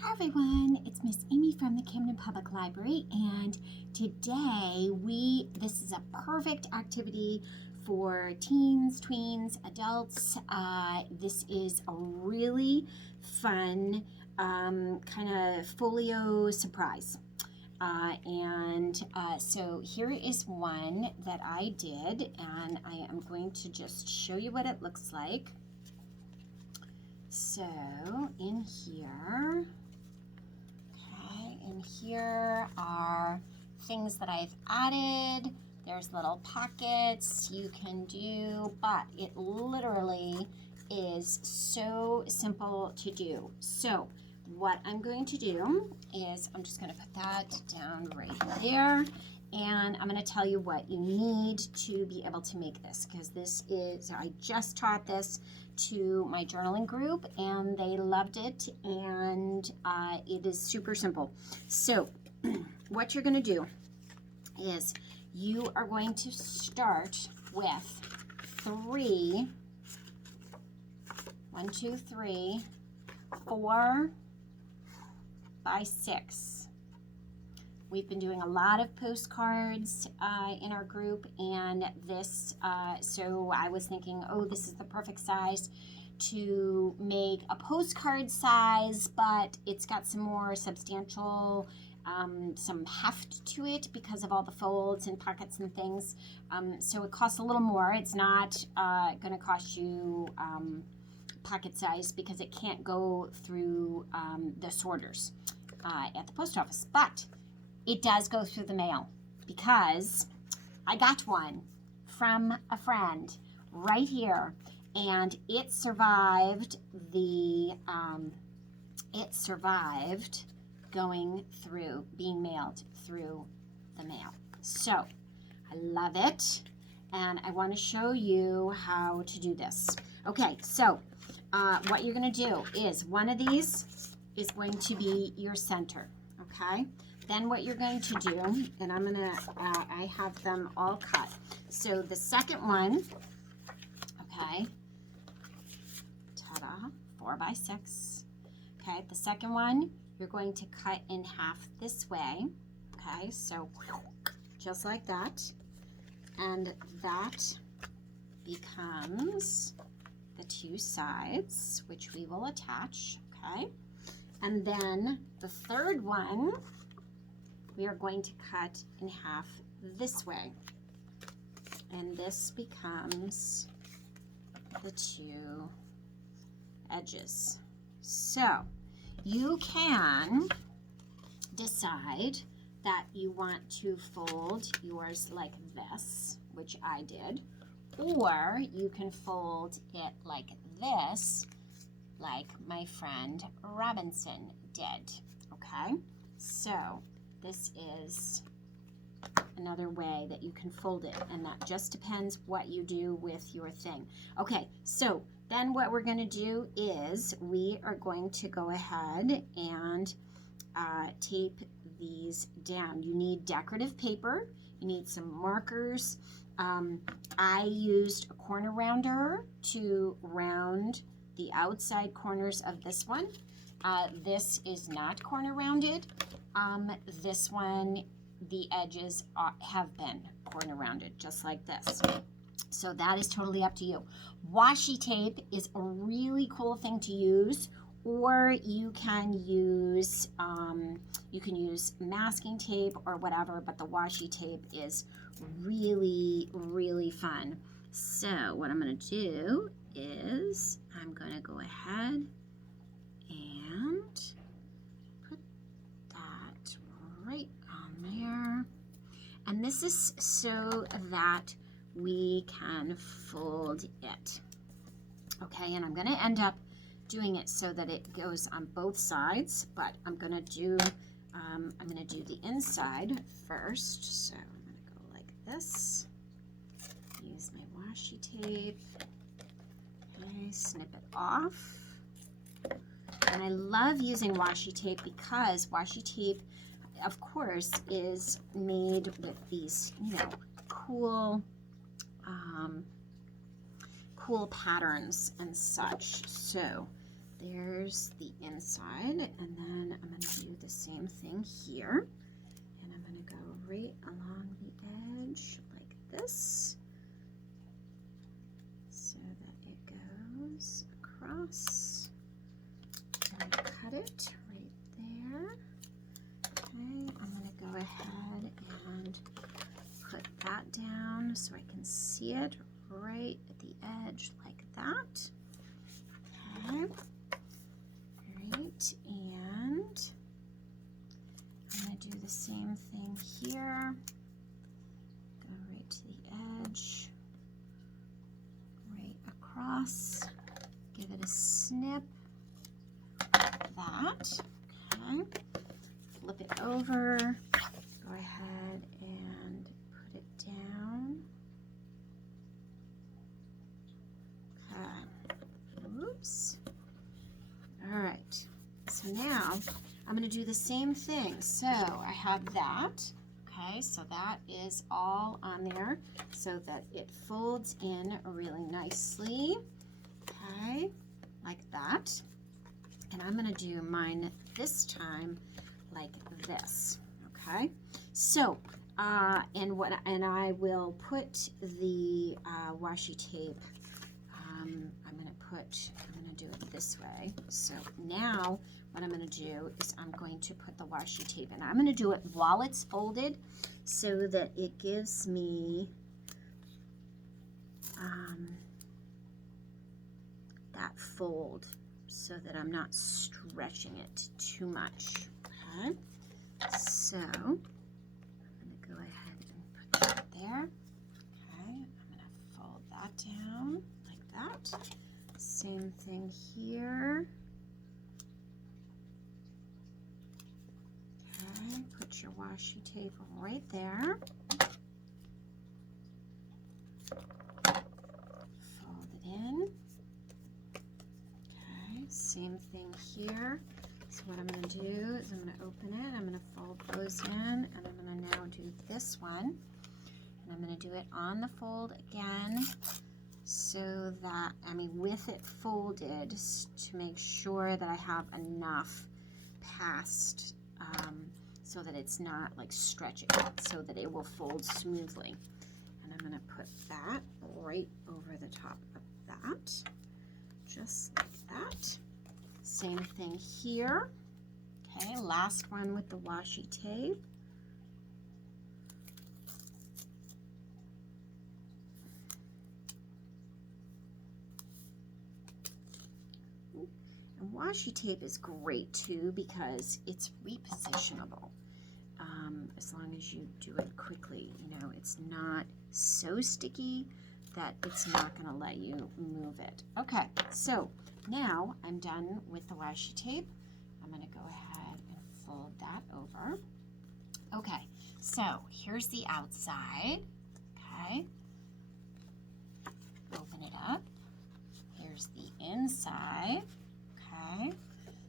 Hi everyone, it's Miss Amy from the Camden Public Library, and today this is a perfect activity for teens, tweens, adults. This is a really fun kind of folio surprise. So here is one that I did, and I am going to just show you what it looks like. So in here, here are things that I've added. There's little pockets you can do, but it literally is so simple to do. So what I'm going to do is I'm just going to put that down right there, and I'm going to tell you what you need to be able to make this, because I just taught this to my journaling group and they loved it, and it is super simple. So what you're going to do is you are going to start with 3, 1, 2, 3, 4 by 6. We've been doing a lot of postcards in our group, and so I was thinking, oh, this is the perfect size to make a postcard size, but it's got some more substantial, some heft to it because of all the folds and pockets and things. So it costs a little more. It's not going to cost you pocket size because it can't go through the sorters at the post office, but it does go through the mail because I got one from a friend right here, and it survived going through, being mailed through the mail. So I love it, and I want to show you how to do this. Okay, so what you're going to do is one of these is going to be your center, okay? Then what you're going to do, and I have them all cut. So the second one, okay, ta-da, 4 by 6. Okay, the second one, you're going to cut in half this way. Okay, so just like that. And that becomes the 2 sides, which we will attach, okay? And then the third one, we are going to cut in half this way, and this becomes the 2 edges. So you can decide that you want to fold yours like this, which I did, or you can fold it like this, like my friend Robinson did, okay? So this is another way that you can fold it, and that just depends what you do with your thing. Okay, so then what we're going to do is we are going to go ahead and tape these down. You need decorative paper, you need some markers. I used a corner rounder to round the outside corners of this one. This is not corner rounded. This one, the edges have been corner rounded, just like this. So that is totally up to you. Washi tape is a really cool thing to use, or you can use masking tape or whatever, but the washi tape is really, really fun. So what I'm going to do is I'm going to go ahead and put that right on there. And this is so that we can fold it. Okay, and I'm going to end up doing it so that it goes on both sides, but I'm going to do the inside first. So I'm going to go like this. Use my washi tape. Okay, snip it off. And I love using washi tape because washi tape, of course, is made with these, cool patterns and such. So there's the inside, and then I'm going to do the same thing here, and I'm going to go right along the edge like this so that it goes across. I'm going to cut it right there. Okay, I'm going to go ahead and put that down so I can see it right at the edge like that. Okay, right, and I'm going to do the same thing here. Go right to the edge, right across, give it a snip, like that. Okay, flip it over, go ahead and put it down. Okay, oops. All right, so now I'm going to do the same thing. So I have that, okay, so that is all on there so that it folds in really nicely, okay, like that. And I'm going to do mine this time like this, okay. So and I will put the washi tape. I'm going to do it this way. So now what I'm going to do is I'm going to put the washi tape, and I'm going to do it while it's folded so that it gives me that fold so that I'm not stretching it too much. Okay, so I'm going to go ahead and put that there. Okay, I'm going to fold that down like that. Same thing here. Okay, put your washi tape right there. Fold it in. Okay, same thing here. So what I'm going to do is I'm going to open it, I'm going to fold those in, and I'm going to now do this one. And I'm going to do it on the fold again, so that, with it folded, to make sure that I have enough past, so that it's not like stretching, so that it will fold smoothly. And I'm going to put that right over the top of that, just like that. Same thing here. Okay, last one with the washi tape. And washi tape is great too because it's repositionable. As long as you do it quickly, it's not so sticky that it's not going to let you move it. Okay, so now I'm done with the washi tape. I'm going to go ahead and fold that over. Okay, so here's the outside. Okay, open it up. Here's the inside. Okay,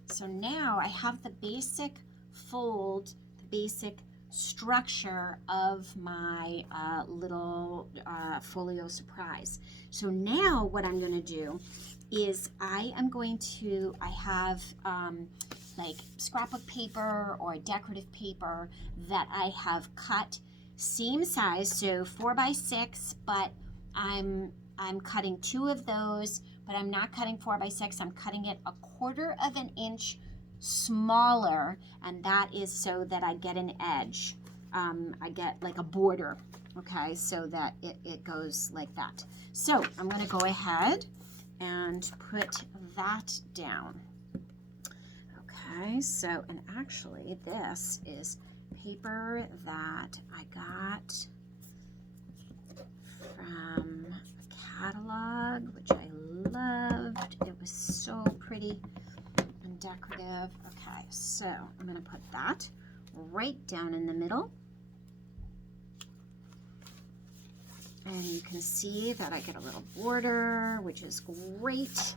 so now I have the basic fold, the basic structure of my little Folio Surprise. So now what I'm going to do is I have like scrapbook paper or decorative paper that I have cut same size, so 4x6, but I'm cutting 2 of those, but I'm not cutting 4x6, I'm cutting it 1/4 of an inch smaller, and that is so that I get an edge. I get like a border, okay, so that it goes like that. So I'm going to go ahead and put that down. Okay, so, and actually this is paper that I got from a catalog, which I loved. It was so pretty and decorative. Okay, so I'm going to put that right down in the middle. And you can see that I get a little border, which is great.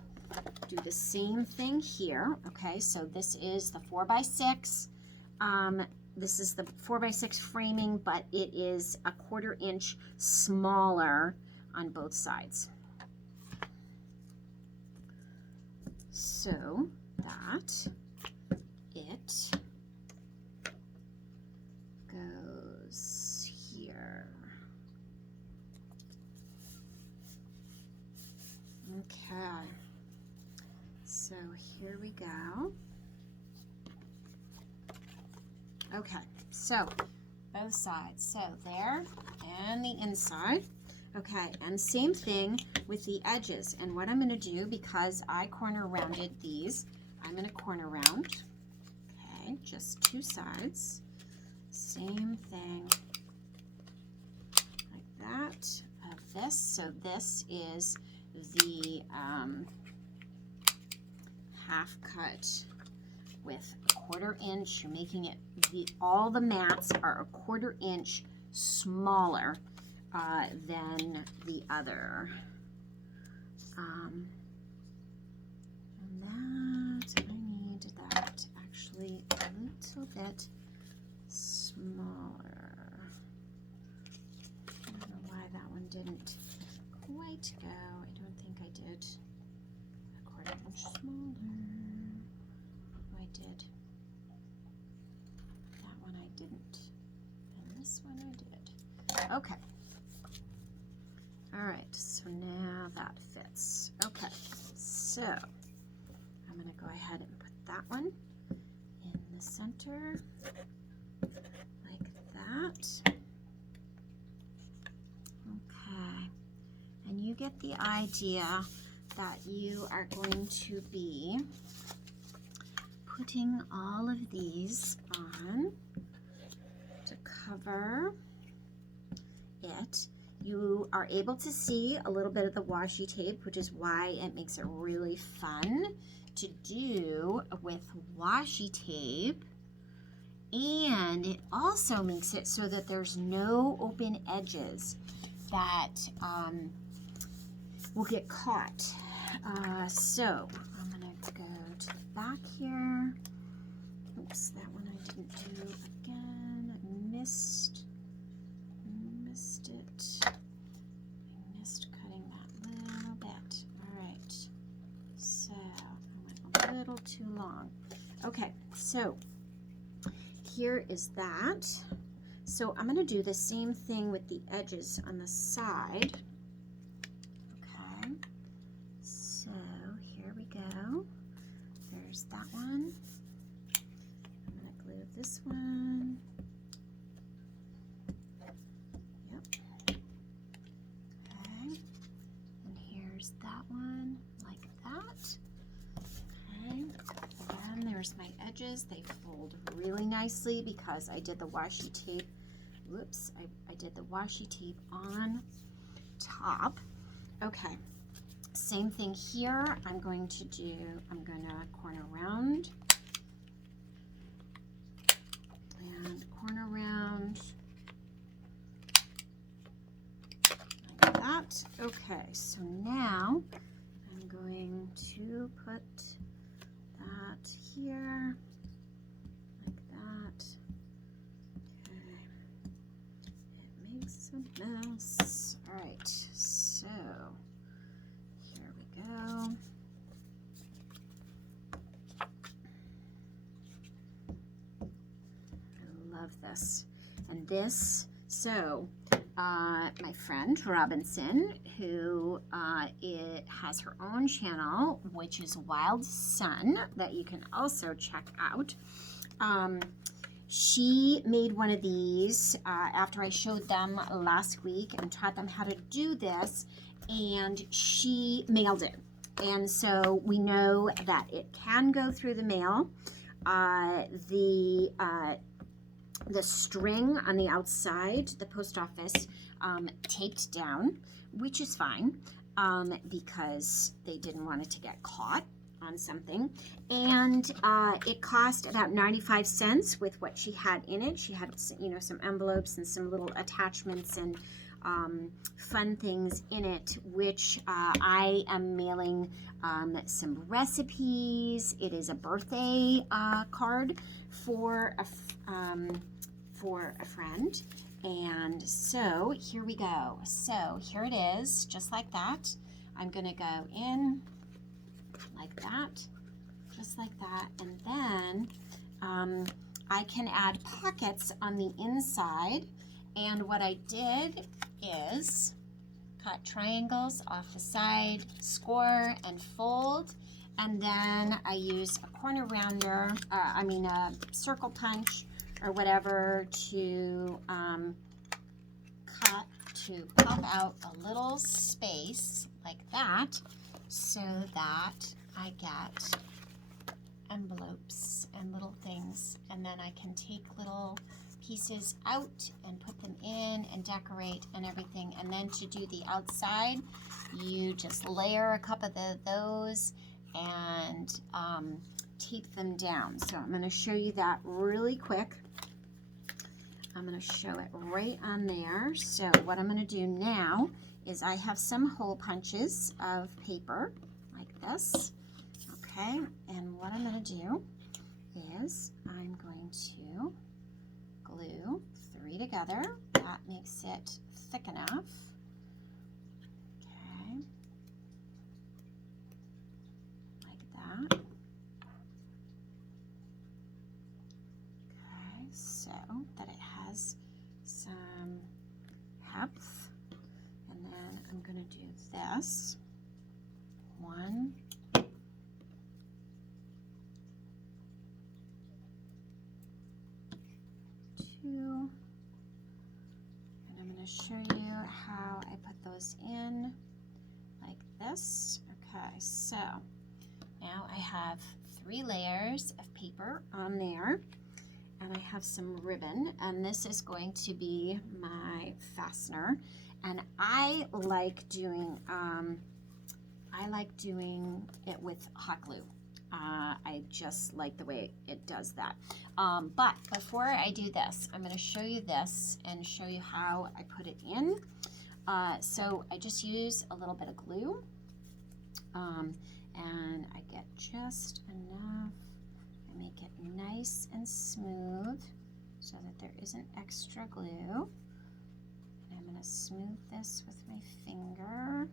Do the same thing here. Okay, so this is the 4x6. This is the 4x6 framing, but it is 1/4 inch smaller on both sides. so that it goes here. Okay, so here we go. Okay, so both sides, so there and the inside. Okay, and same thing with the edges. And what I'm going to do, because I corner rounded these, I'm going to corner round. Okay, just two sides. Same thing like that of this. So this is the half cut with a 1/4 inch. You're making it, all the mats are a 1/4 inch smaller than the other. And that, I need that actually a little bit smaller. I don't know why that one didn't quite go. I don't think I did a 1/4 inch smaller. I did. That one I didn't. And this one I did. Okay. All right, so now that fits. Okay, so I'm going to go ahead and put that one in the center like that. Okay, and you get the idea that you are going to be putting all of these on to cover it. You are able to see a little bit of the washi tape, which is why it makes it really fun to do with washi tape. And it also makes it so that there's no open edges that will get caught. So I'm gonna go to the back here. Oops, that one I didn't do again. I missed it. I missed cutting that little bit. All right, so I went a little too long. Okay, so here is that. So I'm going to do the same thing with the edges on the side. Okay, so here we go. There's that one. I'm going to glue this one. That one like that. Okay, and there's my edges. They fold really nicely because I did the washi tape. Whoops, I did the washi tape on top. Okay, same thing here. I'm going to corner round and corner round. That. Okay, so now I'm going to put that here like that. Okay, it makes a mess. All right, so here we go. I love this. And this, so my friend Robinson, who it has her own channel, which is Wild Sun, that you can also check out. She made one of these after I showed them last week and taught them how to do this, and she mailed it. And so we know that it can go through the mail. The string on the outside, the post office taped down, which is fine because they didn't want it to get caught on something. And it cost about 95 cents with what she had in it. She had, some envelopes and some little attachments and fun things in it, which I am mailing some recipes. It is a birthday card for a friend. And so here we go. So here it is, just like that. I'm gonna go in like that, just like that. And then I can add pockets on the inside. And what I did is cut triangles off the side, score and fold, and then I use a corner rounder, a circle punch or whatever to cut to pop out a little space like that, so that I get envelopes and little things, and then I can take little pieces out and put them in and decorate and everything. And then to do the outside, you just layer a couple of those and tape them down. So I'm going to show you that really quick. I'm going to show it right on there. So what I'm going to do now is I have some hole punches of paper like this. Okay, and what I'm going to do is I'm going to glue 3 together. That makes it thick enough. Okay, like that. Okay, so that it has some heft. And then I'm going to do this. 1, 2, and I'm going to show you how I put those in like this. Okay, so now I have 3 layers of paper on there, and I have some ribbon, and this is going to be my fastener. And I like doing it with hot glue. I just like the way it does that. But before I do this, I'm going to show you this and show you how I put it in. So I just use a little bit of glue, and I get just enough. I make it nice and smooth so that there isn't extra glue. And I'm going to smooth this with my finger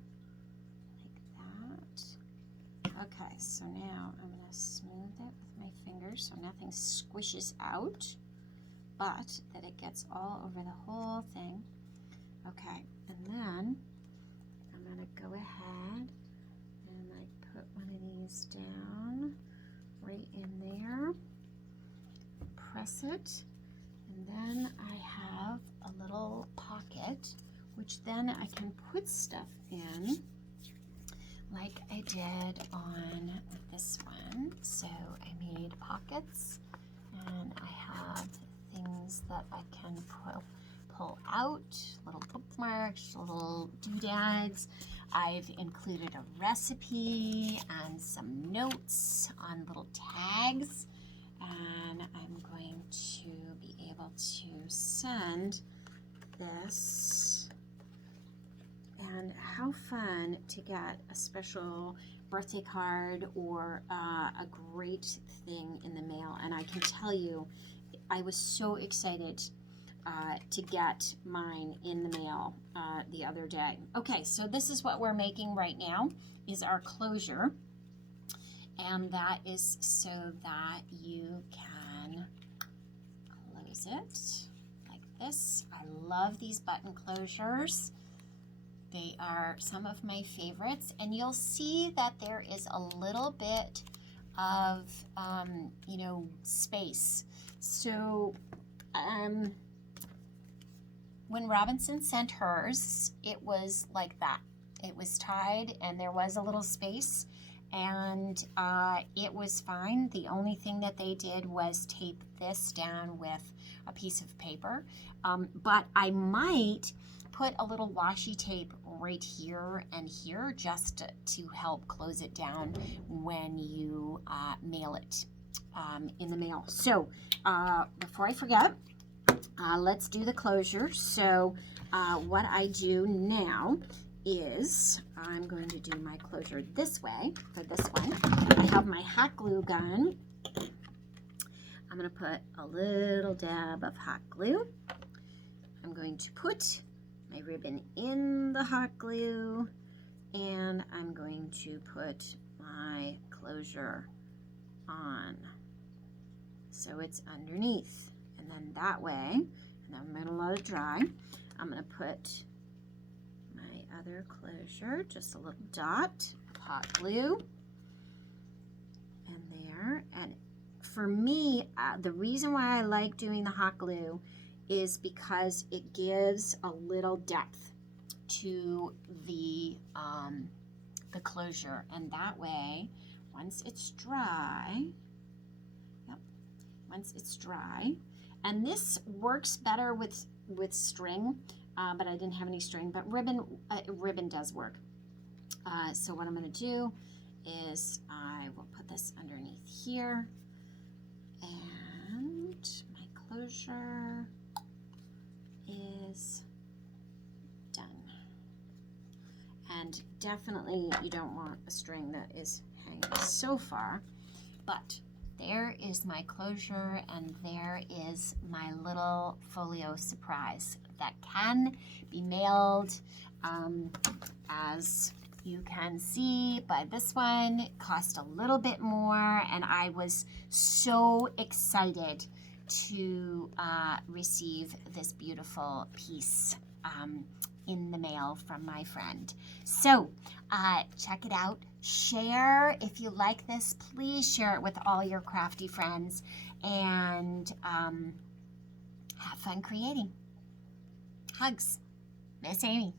like that. Okay, so now I'm going to smooth it with my fingers so nothing squishes out, but that it gets all over the whole thing. Okay, and then I'm going to go ahead and like put one of these down right in there, press it, and then I have a little pocket which then I can put stuff in like I did on this one. So I made pockets, and I have things that I can pull out, little bookmarks, little doodads. I've included a recipe and some notes on little tags, and I'm going to be able to send this. And how fun to get a special birthday card or a great thing in the mail. And I can tell you, I was so excited to get mine in the mail the other day. Okay, so this is what we're making right now, is our closure. And that is so that you can close it like this. I love these button closures. They are some of my favorites, and you'll see that there is a little bit of, space. So, when Robinson sent hers, it was like that. It was tied, and there was a little space, and it was fine. The only thing that they did was tape this down with a piece of paper, but I might put a little washi tape right here and here just to help close it down when you mail it in the mail. So before I forget, let's do the closure. So what I do now is I'm going to do my closure this way for this one. I have my hot glue gun. I'm going to put a little dab of hot glue. I'm going to put my ribbon in the hot glue, and I'm going to put my closure on. So it's underneath. And then that way, and then I'm gonna let it dry. I'm gonna put my other closure, just a little dot of hot glue in there. And for me, the reason why I like doing the hot glue is because it gives a little depth to the closure, and that way, once it's dry, once it's dry, and this works better with string, but I didn't have any string, but ribbon does work. So what I'm going to do is I will put this underneath here, and my closure is done. And definitely you don't want a string that is hanging so far, but there is my closure, and there is my little folio surprise that can be mailed. As you can see by this one, it cost a little bit more, and I was so excited to receive this beautiful piece in the mail from my friend. So check it out. Share if you like this. Please share it with all your crafty friends, and have fun creating. Hugs, Miss Amy.